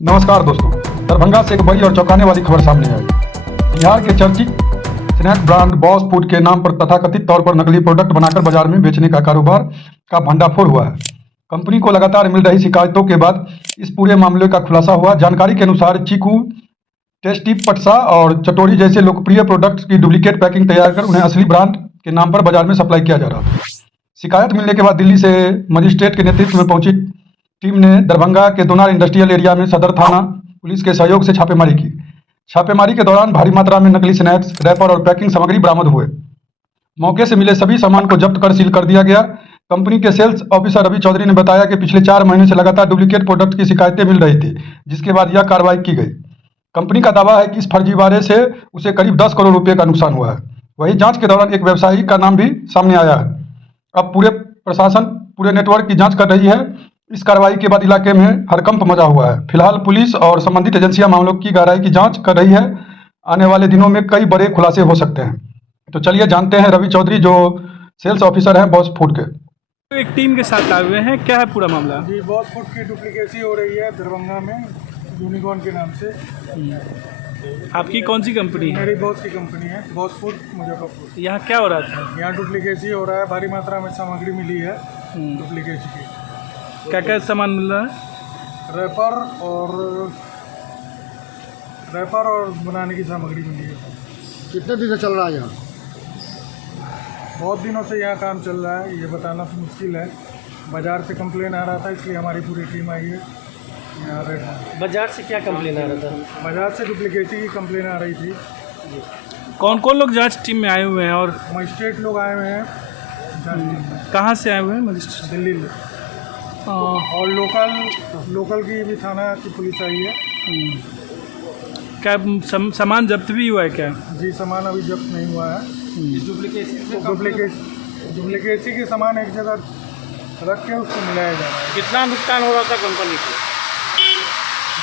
नमस्कार दोस्तों, दरभंगा से एक बड़ी और चौंकाने वाली खबर सामने आई। बिहार के चर्चित स्नैक ब्रांड बॉस फूड के नाम पर तथाकथित तौर पर नकली प्रोडक्ट बनाकर बाजार में बेचने का कारोबार का भंडाफोड़ हुआ है। कंपनी को लगातार मिल रही शिकायतों के बाद इस पूरे मामले का खुलासा हुआ। जानकारी के अनुसार चीकू, टेस्टी पटसा और चटोरी जैसे लोकप्रिय प्रोडक्ट्स की डुप्लीकेट पैकिंग तैयार कर उन्हें असली ब्रांड के नाम पर बाजार में सप्लाई किया जा रहा था। शिकायत मिलने के बाद दिल्ली से मजिस्ट्रेट के नेतृत्व में पहुंची टीम ने दरभंगा के दोनार इंडस्ट्रियल एरिया में सदर थाना पुलिस के सहयोग से छापेमारी की। छापेमारी के दौरान भारी मात्रा में नकली स्नैक्स, रैपर और पैकिंग सामग्री बरामद हुए। मौके से मिले सभी सामान को जब्त कर सील कर दिया गया। कंपनी के सेल्स ऑफिसर रवि चौधरी ने बताया कि पिछले 4 महीने से लगातार डुप्लीकेट प्रोडक्ट की शिकायतें मिल रही थी, जिसके बाद यह कार्रवाई की गई। कंपनी का दावा है कि इस फर्जीवाड़े से उसे करीब 10 करोड़ रुपए का नुकसान हुआ है। वहीं जांच के दौरान एक व्यवसायी का नाम भी सामने आया है। अब पूरे प्रशासन पूरे नेटवर्क की जांच कर रही है। इस कार्रवाई के बाद इलाके में हड़कंप मचा हुआ है। फिलहाल पुलिस और संबंधित एजेंसियां मामलों की गहराई की जांच कर रही है। आने वाले दिनों में कई बड़े खुलासे हो सकते हैं। तो चलिए जानते हैं रवि चौधरी जो सेल्स ऑफिसर हैं बॉस फूड के। एक टीम के साथ आए हुए हैं, क्या है पूरा मामला? जी, बॉस फूड की डुप्लीकेसी हो रही है दरभंगा में यूनिकॉर्न के नाम से। आपकी कौन सी कंपनी है? मेरी बॉस की कंपनी है, बॉस फूड मुजफ्फरपुर। यहाँ क्या हो रहा था? यहाँ डुप्लीकेसी हो रहा है, भारी मात्रा में सामग्री मिली है डुप्लीकेसी की। क्या क्या सामान मिल रहा है? रैपर और बनाने की सामग्री मिली है। कितने दिन से चल रहा है यहाँ? बहुत दिनों से यहाँ काम चल रहा है, ये बताना तो मुश्किल है। बाज़ार से कंप्लेन आ रहा था, इसलिए हमारी पूरी टीम आई है यहाँ रेड। बाजार से क्या कंप्लेन आ रहा था? बाज़ार से डुप्लीकेसी की कंप्लेन आ रही थी। कौन कौन लोग जांच टीम में आए हुए हैं और मजिस्ट्रेट लोग आए हुए हैं जांच टीम में, कहाँ से आए हुए हैं मजिस्ट्रेट? दिल्ली में। और लोकल की भी थाना की पुलिस आई है। क्या सामान जब्त भी हुआ है क्या? जी, सामान अभी जब्त नहीं हुआ है। डुप्लीकेसी के सामान एक जगह रख के उसको मिलाया जा रहा है। कितना नुकसान हो रहा था कंपनी को?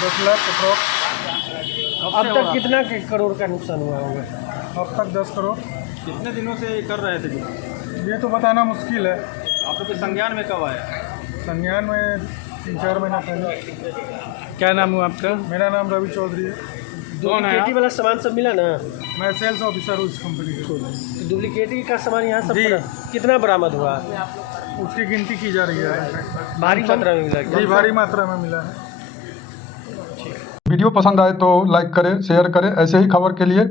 10 लाख अप्रॉक्स। अब तक कितना करोड़ का नुकसान हुआ होगा? अब तक 10 करोड़। कितने दिनों से कर रहे थे? ये तो बताना मुश्किल है। आप लोग के संज्ञान में कब आया? संज्ञान में 3-4 महीना पहले। क्या नाम हुआ आपका? मेरा नाम रवि चौधरी है। डुप्लीकेटी वाला सामान सब मिला ना? मैं सेल्स ऑफिसर हूँ इस कंपनी के। डुप्लीकेटी का सामान यहाँ सब जी। कितना बरामद हुआ? उसकी गिनती की जा रही है। भारी मात्रा में मिला? जी, भारी मात्रा में मिला है। वीडियो पसंद आए तो लाइक करें, शेयर करें। ऐसे ही खबर के लिए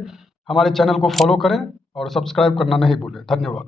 हमारे चैनल को फॉलो करें और सब्सक्राइब करना नहीं भूलें। धन्यवाद।